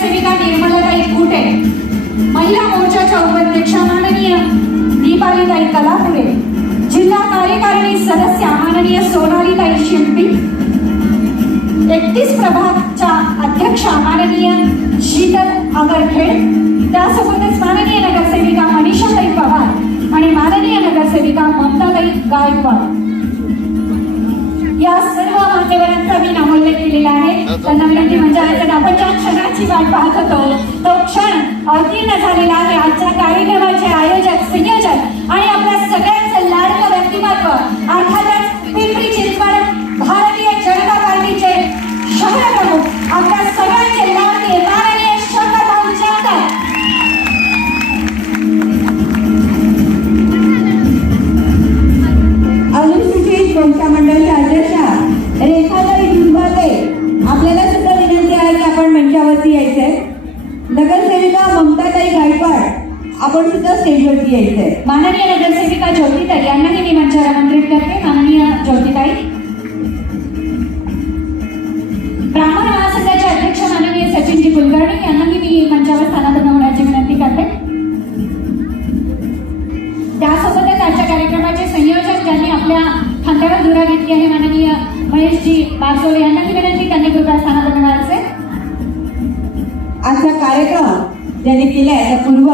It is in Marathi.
सेविका निर्मलाताई कुटे महिला मोर्चाच्या उपाध्यक्षा माननीय दीपालीताई कलापुरे जिल्हा कार्यकारिणी सदस्य माननीय सोनालीताई शिंपी एकतीस प्रभागच्या अध्यक्षा माननीय शीतल आगरखेड त्यासोबतच माननीय नगरसेविका मनीषाताई पवार आणि माननीय नगरसेविका ममताताई गायकवाड. क्षणाची वाट पाहत होतो. तो क्षण अवतीर्ण झालेला आहे. आजच्या कार्यक्रमाचे आयोजक संयोजक आणि आपल्या सगळ्यांचं लाडकं व्यक्तिमत्व अर्थात स्टेजवरती मंचावरती यायचंय. नगरसेविका ममताताई गायकवाड आपण सुद्धा स्टेजवरती यायचंय. माननीय नगरसेविका ज्योतिताई यांनाही मी मंचावर आमंत्रित करते. माननीय ज्योतिताई. ब्राह्मण महासंघाचे अध्यक्ष माननीय सचिनजी कुलकर्णी यांनाही मी मंचावर स्थानापन्न होण्याची विनंती करते. त्यासोबतच आजच्या कार्यक्रमाचे संयोजक ज्यांनी आपल्या खांद्यावर धुरा घेतली आहे माननीय महेशजी बारसोले यांनाही आजचा कार्यक्रम ज्यांनी केलाय त्या पूर्व